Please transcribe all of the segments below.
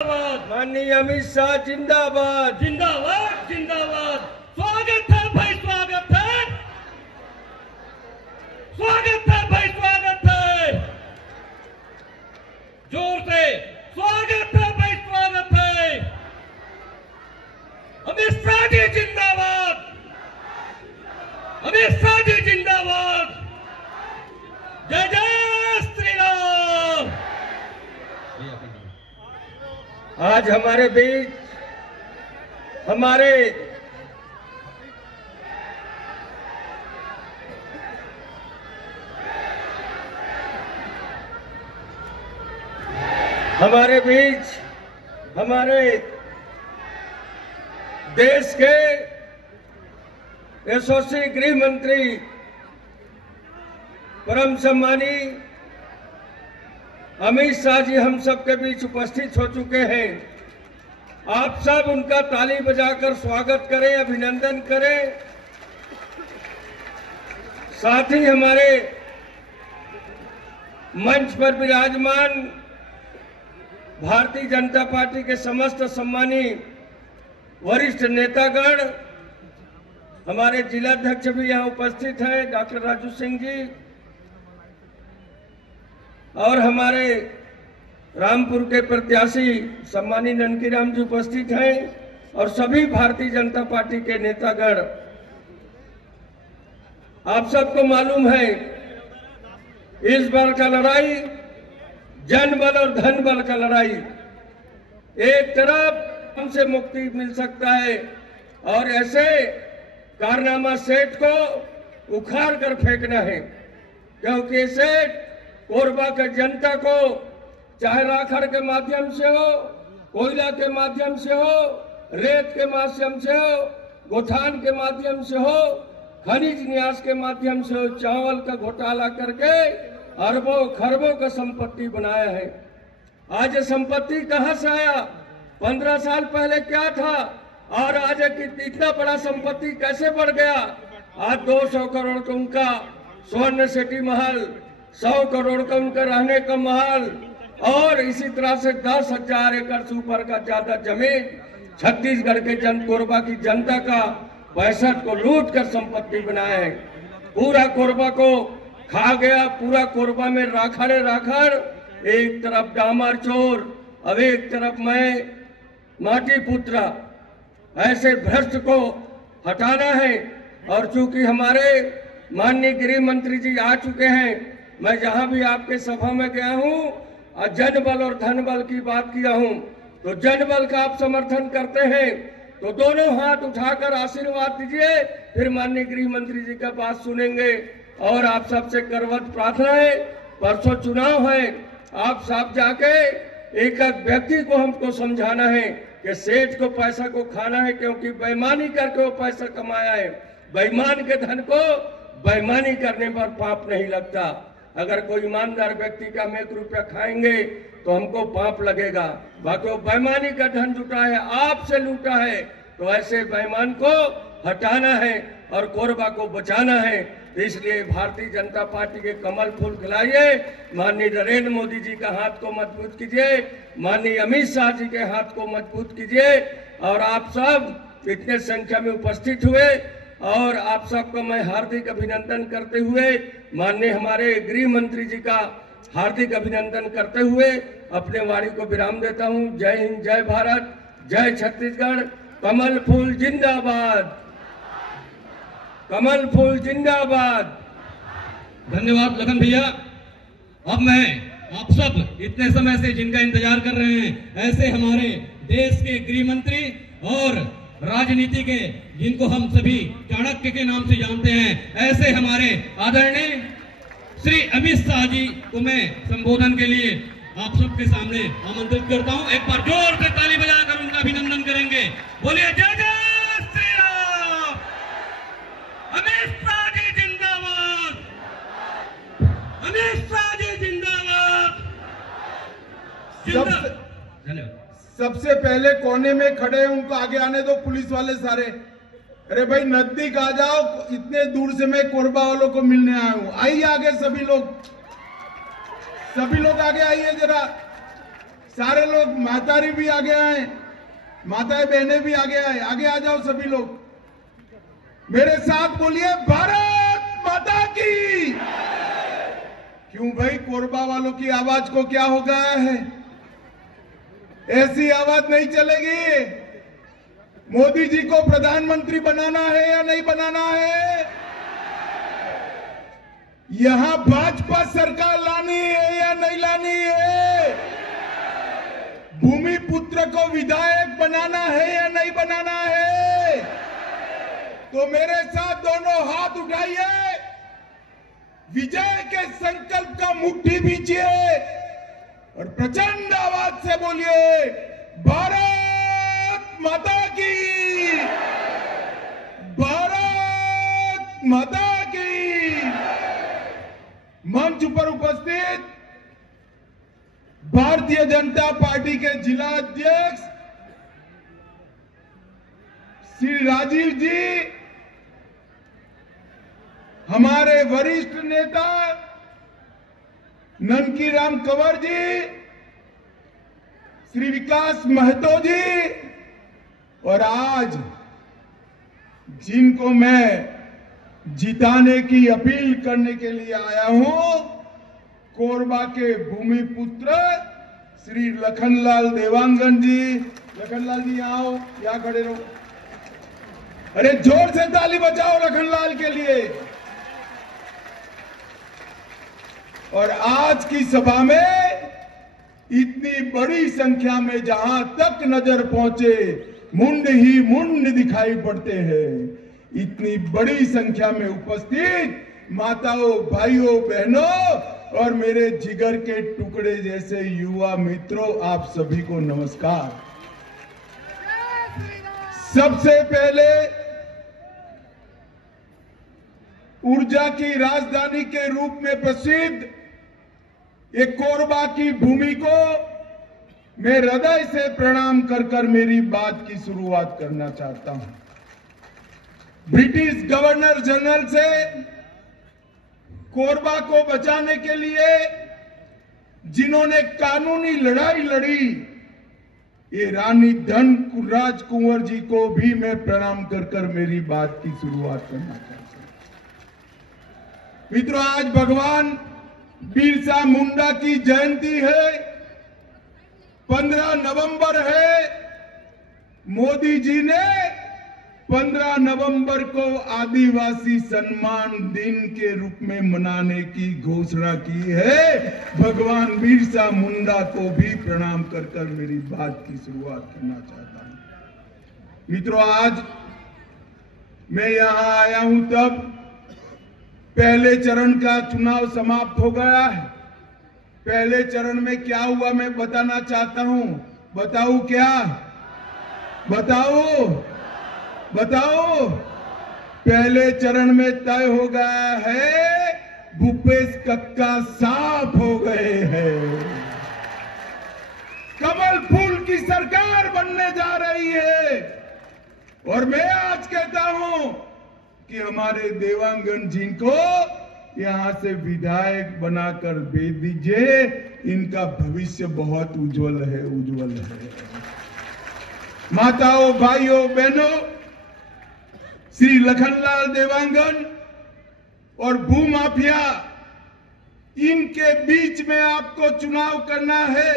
माननीय अमित शाह जिंदाबाद जिंदाबाद जिंदाबाद। स्वागत है भाई, स्वागत है, स्वागत है भाई, स्वागत है। जोर से स्वागत है भाई, स्वागत है। अमित शाह जी जिंदाबाद, अमित शाह जी जिंदाबाद। जय जय श्री राम। आज हमारे बीच हमारे देश के यशस्वी गृह मंत्री परम सम्मानी अमित शाह जी हम सबके बीच उपस्थित हो चुके हैं। आप सब उनका ताली बजाकर स्वागत करें, अभिनंदन करें। साथ ही हमारे मंच पर विराजमान भारतीय जनता पार्टी के समस्त सम्मानी वरिष्ठ नेतागण, हमारे जिलाध्यक्ष भी यहाँ उपस्थित हैं, डॉक्टर राजू सिंह जी, और हमारे रामपुर के प्रत्याशी सम्मानी ननकीराम जी उपस्थित हैं, और सभी भारतीय जनता पार्टी के नेतागण। आप सबको मालूम है इस बार का लड़ाई जन बल और धन बल का लड़ाई। एक तरफ हमसे मुक्ति मिल सकता है और ऐसे कारनामा सेठ को उखाड़ कर फेंकना है, क्योंकि सेठ कोरबा के जनता को चाहे राखड़ के माध्यम से हो, कोयला के माध्यम से हो, रेत के माध्यम से हो, गोठान के माध्यम से हो, खनिज न्यास के माध्यम से हो, चावल का घोटाला करके अरबों खरबों का संपत्ति बनाया है। आज ये संपत्ति कहां से आया, 15 साल पहले क्या था और आज इतना बड़ा संपत्ति कैसे बढ़ गया। आज 200 करोड़ का उनका स्वर्ण सिटी महल, 100 करोड़ का उनका रहने का महल, और इसी तरह से 10,000 एकड़ से ऊपर का ज्यादा जमीन छत्तीसगढ़ के कोरबा की जनता का 65 को लूट कर संपत्ति बनाया है। पूरा कोरबा को खा गया, पूरा कोरबा में राखड़े राखड़, एक तरफ डामर चोर, अब एक तरफ मैं माटी पुत्रा। ऐसे भ्रष्ट को हटाना है। और चूंकि हमारे माननीय गृह मंत्री जी आ चुके हैं, मैं जहां भी आपके सभा में गया हूं और जन बल और धन बल की बात किया हूं, तो जन बल का आप समर्थन करते हैं तो दोनों हाथ उठाकर आशीर्वाद दीजिए, फिर माननीय गृह मंत्री जी का बात सुनेंगे। और आप सबसे करवत प्रार्थना है, परसों चुनाव है, आप सब जाके एक एक व्यक्ति को हमको समझाना है कि सेठ को पैसा को खाना है, क्योंकि बेईमानी करके वो पैसा कमाया है। बेईमान के धन को बेईमानी करने पर पाप नहीं लगता। अगर कोई ईमानदार व्यक्ति का हम 1 रुपया खाएंगे तो हमको पाप लगेगा, बाकी वो बेईमानी का धन जुटा है, आपसे लूटा है, तो ऐसे बेईमान को हटाना है और कोरबा को बचाना है। तो इसलिए भारतीय जनता पार्टी के कमल फूल खिलाइए, माननीय नरेंद्र मोदी जी का हाथ को मजबूत कीजिए, माननीय अमित शाह जी के हाथ को मजबूत कीजिए। और आप सब इतने संख्या में उपस्थित हुए, और आप सबको मैं हार्दिक अभिनंदन करते हुए, माननीय हमारे गृह मंत्री जी का हार्दिक अभिनंदन करते हुए अपने वाणी को विराम देता हूं। जय हिंद, जय भारत, जय छत्तीसगढ़। कमल फूल जिंदाबाद, कमल फूल जिंदाबाद। धन्यवाद लखन भैया। अब मैं आप सब इतने समय से जिनका इंतजार कर रहे हैं, ऐसे हमारे देश के गृह मंत्री और राजनीति के जिनको हम सभी चाणक्य के नाम से जानते हैं, ऐसे हमारे आदरणीय श्री अमित शाह जी को मैं संबोधन के लिए आप सबके सामने आमंत्रित करता हूं। एक बार जोर से ताली बजाकर उनका अभिनंदन करेंगे। बोलिए जय जय श्री राम। अमित शाह जी जिंदाबाद, अमित शाह जी जिंदाबाद। धन्यवाद। सबसे पहले कोने में खड़े हैं उनको आगे आने दो, पुलिस वाले सारे। अरे भाई नजदीक आ जाओ, इतने दूर से मैं कोरबा वालों को मिलने आया हूं। आइए आगे सभी लोग आगे आइए जरा। सारे लोग, मातारी भी आगे आए, माताएं बहनें भी आगे आए, आगे आ जाओ सभी लोग, मेरे साथ बोलिए भारत माता की। क्यों भाई, कोरबा वालों की आवाज को क्या हो गया है? ऐसी आवाज नहीं चलेगी। मोदी जी को प्रधानमंत्री बनाना है या नहीं बनाना है? यहां भाजपा सरकार लानी है या नहीं लानी है? भूमिपुत्र को विधायक बनाना है या नहीं बनाना है? तो मेरे साथ दोनों हाथ उठाइए, विजय के संकल्प का मुट्ठी बीजिए और प्रचंड आवाज से बोलिए भारत माता की, भारत माता की। मंच पर उपस्थित भारतीय जनता पार्टी के जिला अध्यक्ष श्री राजीव जी, हमारे वरिष्ठ नेता ननकीराम कंवर जी, श्री विकास महतो जी, और आज जिनको मैं जिताने की अपील करने के लिए आया हूं, कोरबा के भूमिपुत्र श्री लखनलाल देवांगन जी। लखनलाल जी आओ, यहां खड़े रहो। अरे जोर से ताली बजाओ लखनलाल के लिए। और आज की सभा में इतनी बड़ी संख्या में जहां तक नजर पहुंचे मुंड ही मुंड दिखाई पड़ते हैं, इतनी बड़ी संख्या में उपस्थित माताओं, भाइयों, बहनों और मेरे जिगर के टुकड़े जैसे युवा मित्रों, आप सभी को नमस्कार। सबसे पहले ऊर्जा की राजधानी के रूप में प्रसिद्ध एक कोरबा की भूमि को मैं हृदय से प्रणाम कर मेरी बात की शुरुआत करना चाहता हूं। ब्रिटिश गवर्नर जनरल से कोरबा को बचाने के लिए जिन्होंने कानूनी लड़ाई लड़ी, ये रानी धनराज कुंवर जी को भी मैं प्रणाम कर मेरी बात की शुरुआत करना चाहता हूं। मित्रों, आज भगवान बिरसा मुंडा की जयंती है, 15 नवंबर है। मोदी जी ने 15 नवंबर को आदिवासी सम्मान दिन के रूप में मनाने की घोषणा की है। भगवान बिरसा मुंडा को भी प्रणाम कर मेरी बात की शुरुआत करना चाहता हूं। मित्रों, आज मैं यहां आया हूं तब पहले चरण का चुनाव समाप्त हो गया है। पहले चरण में क्या हुआ मैं बताना चाहता हूं। बताऊं क्या? बताओ बताओ। पहले चरण में तय हो गया है, भूपेश कक्का साफ हो गए हैं। कमल फूल की सरकार बनने जा रही है। और मैं आज कहता हूं कि हमारे देवांगन जी को यहां से विधायक बनाकर भेज दीजिए। इनका भविष्य बहुत उज्जवल है, उज्जवल है। माताओं, भाइयों, बहनों, श्री लखनलाल देवांगन और भूमाफिया, इनके बीच में आपको चुनाव करना है।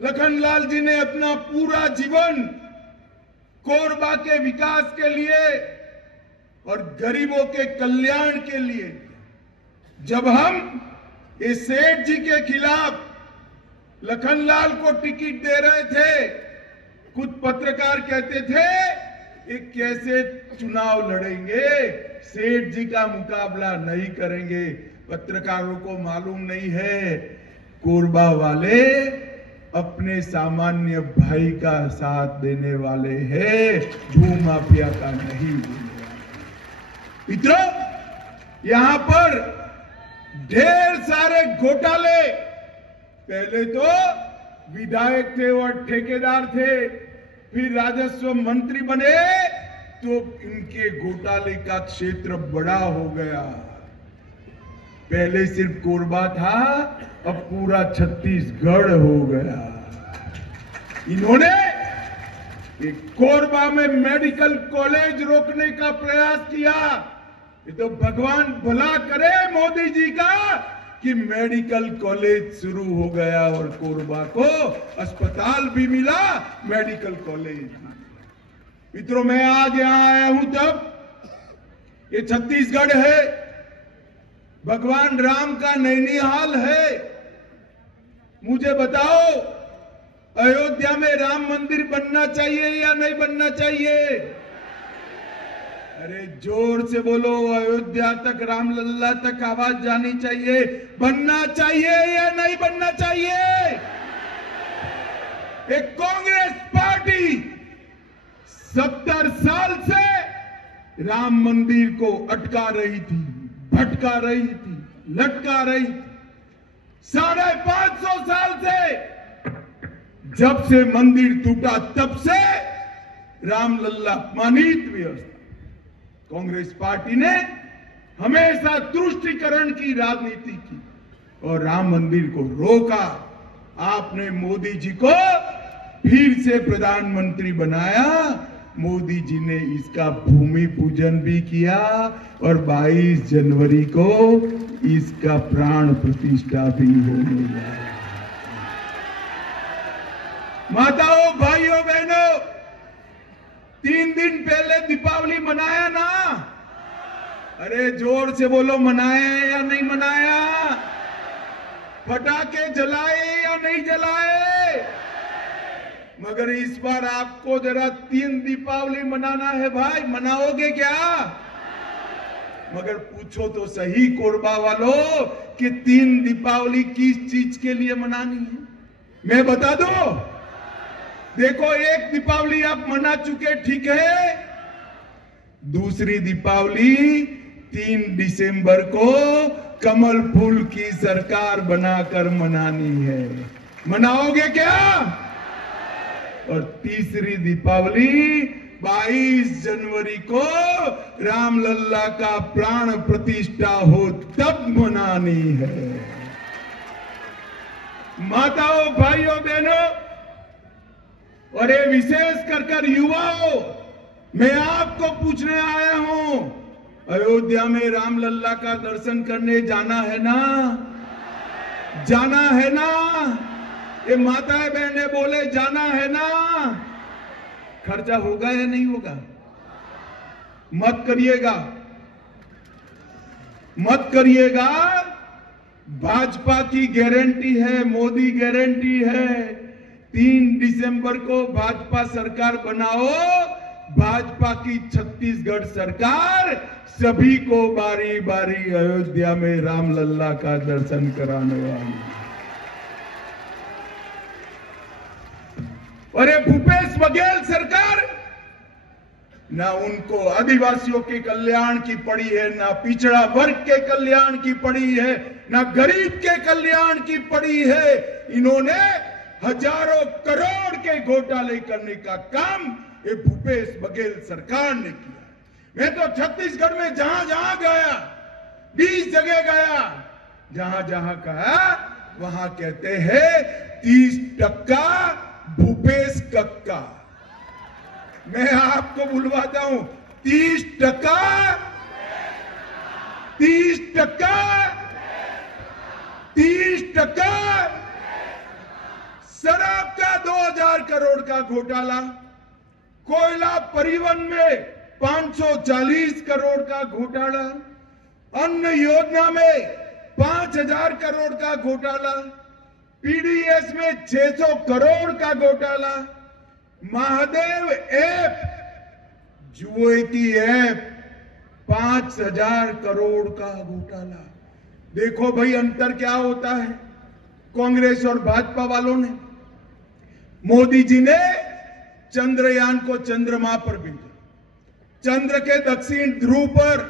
लखनलाल जी ने अपना पूरा जीवन कोरबा के विकास के लिए और गरीबों के कल्याण के लिए। जब हम इस सेठ जी के खिलाफ लखनलाल को टिकट दे रहे थे, कुछ पत्रकार कहते थे ये कैसे चुनाव लड़ेंगे, सेठ जी का मुकाबला नहीं करेंगे। पत्रकारों को मालूम नहीं है, कोरबा वाले अपने सामान्य भाई का साथ देने वाले हैं, भूमाफिया का नहीं। मित्रों, यहां पर ढेर सारे घोटाले, पहले तो विधायक थे और ठेकेदार थे, फिर राजस्व मंत्री बने तो इनके घोटाले का क्षेत्र बड़ा हो गया। पहले सिर्फ कोरबा था, अब पूरा छत्तीसगढ़ हो गया। इन्होंने कोरबा में मेडिकल कॉलेज रोकने का प्रयास किया। ये तो भगवान भला करे मोदी जी का कि मेडिकल कॉलेज शुरू हो गया और कोरबा को अस्पताल भी मिला, मेडिकल कॉलेज भी मिला। मित्रों, मैं आज यहां आया हूं तब ये छत्तीसगढ़ है, भगवान राम का नैनीहाल है। मुझे बताओ, अयोध्या में राम मंदिर बनना चाहिए या नहीं बनना चाहिए? अरे जोर से बोलो, अयोध्या तक, रामलल्ला तक आवाज जानी चाहिए। बनना चाहिए या नहीं बनना चाहिए? एक कांग्रेस पार्टी 70 साल से राम मंदिर को अटका रही थी, भटका रही थी, लटका रही थी। 550 साल से, जब से मंदिर टूटा तब से रामलल्ला अपमानित व्यवस्था। कांग्रेस पार्टी ने हमेशा तुष्टीकरण की राजनीति की और राम मंदिर को रोका। आपने मोदी जी को फिर से प्रधानमंत्री बनाया। मोदी जी ने इसका भूमि पूजन भी किया और 22 जनवरी को इसका प्राण प्रतिष्ठा भी होने वाला। माताओं, भाइयों, बहनों, 3 दिन पहले दीपावली मनाया ना? अरे जोर से बोलो, मनाया या नहीं मनाया? पटाखे जलाए या नहीं जलाए? मगर इस बार आपको जरा 3 दीपावली मनाना है भाई, मनाओगे क्या? मगर पूछो तो सही कोरबा वालों कि 3 दीपावली किस चीज के लिए मनानी है? मैं बता दूं, देखो, एक दीपावली आप मना चुके, ठीक है। दूसरी दीपावली 3 दिसंबर को कमल फूल की सरकार बनाकर मनानी है। मनाओगे क्या? और तीसरी दीपावली 22 जनवरी को रामलल्ला का प्राण प्रतिष्ठा हो तब मनानी है। माताओं, भाइयों, बहनों, और ये विशेष कर युवाओं, मैं आपको पूछने आया हूं, अयोध्या में रामलल्ला का दर्शन करने जाना है ना? जाना है ना? ये माताएं बहनें बोले, जाना है ना? खर्चा होगा या नहीं होगा? मत करिएगा, मत करिएगा। भाजपा की गारंटी है, मोदी गारंटी है। 3 दिसंबर को भाजपा सरकार बनाओ। भाजपा की छत्तीसगढ़ सरकार सभी को बारी बारी अयोध्या में रामलल्ला का दर्शन कराने वाली। और ये भूपेश बघेल सरकार ना उनको आदिवासियों के कल्याण की पड़ी है, ना पिछड़ा वर्ग के कल्याण की पड़ी है, ना गरीब के कल्याण की पड़ी है। इन्होंने हजारों करोड़ के घोटाले करने का काम ये भूपेश बघेल सरकार ने किया। मैं तो छत्तीसगढ़ में जहां जहां गया, 20 जगह गया, जहां जहां कहा वहां कहते हैं 30% भूपेश कक्का। मैं आपको बुलवाता हूं, 30%, 30%, 30%। शराब का 2000 करोड़ का घोटाला, कोयला परिवहन में 540 करोड़ का घोटाला, अन्न योजना में 5000 करोड़ का घोटाला, पीडीएस में 600 करोड़ का घोटाला, महादेव ऐप, जुए की ऐप, 5000 करोड़ का घोटाला। देखो भाई अंतर क्या होता है कांग्रेस और भाजपा वालों ने। मोदी जी ने चंद्रयान को चंद्रमा पर भेजा। चंद्र के दक्षिण ध्रुव पर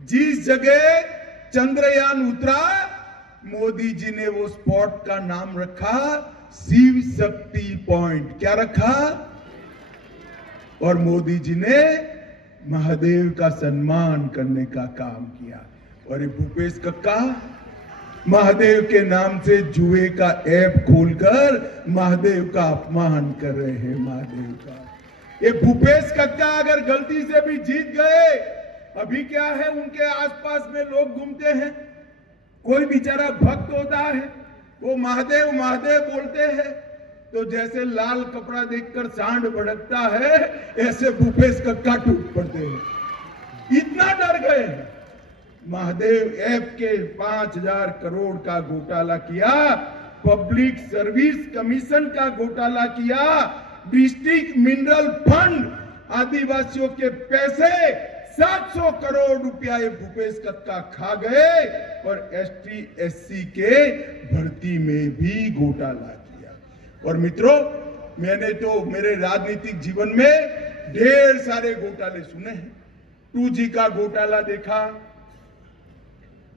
जिस जगह चंद्रयान उतरा, मोदी जी ने वो स्पॉट का नाम रखा शिव शक्ति पॉइंट। क्या रखा? और मोदी जी ने महादेव का सम्मान करने का काम किया। और ये भूपेश कक्का महादेव के नाम से जुए का ऐप खोलकर महादेव का अपमान कर रहे हैं। महादेव का ये भूपेश कक्का अगर गलती से भी जीत गए, अभी क्या है, उनके आसपास में लोग घूमते हैं, कोई बेचारा भक्त होता है, वो महादेव महादेव बोलते हैं, तो जैसे लाल कपड़ा देखकर सांड भड़कता है, ऐसे भूपेश कक्का टूट पड़ते हैं। इतना डर गए हैं। महादेव ऐप के 5,000 करोड़ का घोटाला किया, पब्लिक सर्विस कमीशन का घोटाला किया, डिस्ट्रिक्ट मिनरल फंड आदिवासियों के पैसे 700 करोड़ रुपया ये भूपेश कक्का खा गए, और एसटी एससी के भर्ती में भी घोटाला किया। और मित्रों, मैंने तो मेरे राजनीतिक जीवन में ढेर सारे घोटाले सुने हैं। 2G का घोटाला देखा,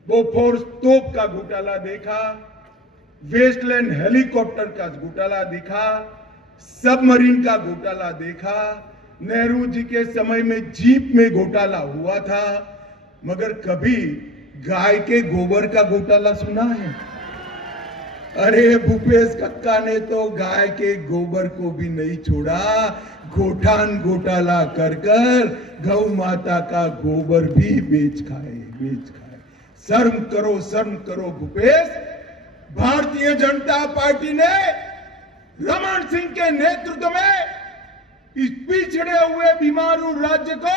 बोफोर्स तोप का घोटाला देखा, वेस्टलैंड हेलीकॉप्टर का घोटाला देखा, सबमरीन का घोटाला देखा, नेहरू जी के समय में जीप में घोटाला हुआ था, मगर कभी गाय के गोबर का घोटाला सुना है? अरे भूपेश कक्का ने तो गाय के गोबर को भी नहीं छोड़ा, गोठान घोटाला कर कर गौ माता का गोबर भी बेच खाए। शर्म करो भूपेश। भारतीय जनता पार्टी ने रमन सिंह के नेतृत्व में इस पिछड़े हुए बीमारू राज्य को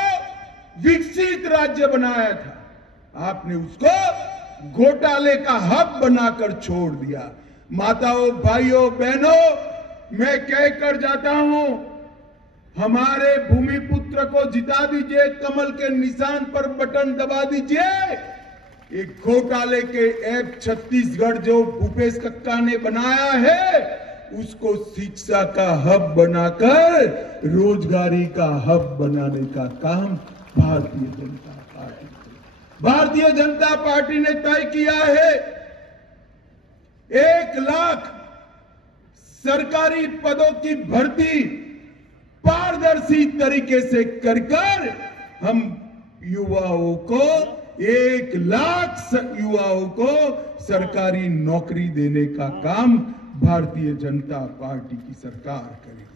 विकसित राज्य बनाया था। आपने उसको घोटाले का हब बनाकर छोड़ दिया। माताओं, भाइयों, बहनों, मैं कहकर जाता हूं, हमारे भूमिपुत्र को जिता दीजिए, कमल के निशान पर बटन दबा दीजिए। एक घोटाले के ऐप छत्तीसगढ़ जो भूपेश कक्का ने बनाया है, उसको शिक्षा का हब बनाकर रोजगारी का हब बनाने का काम भारतीय जनता पार्टी ने तय किया है। 1 लाख सरकारी पदों की भर्ती पारदर्शी तरीके से कर हम युवाओं को 1 लाख युवाओं को सरकारी नौकरी देने का काम भारतीय जनता पार्टी की सरकार करेगी।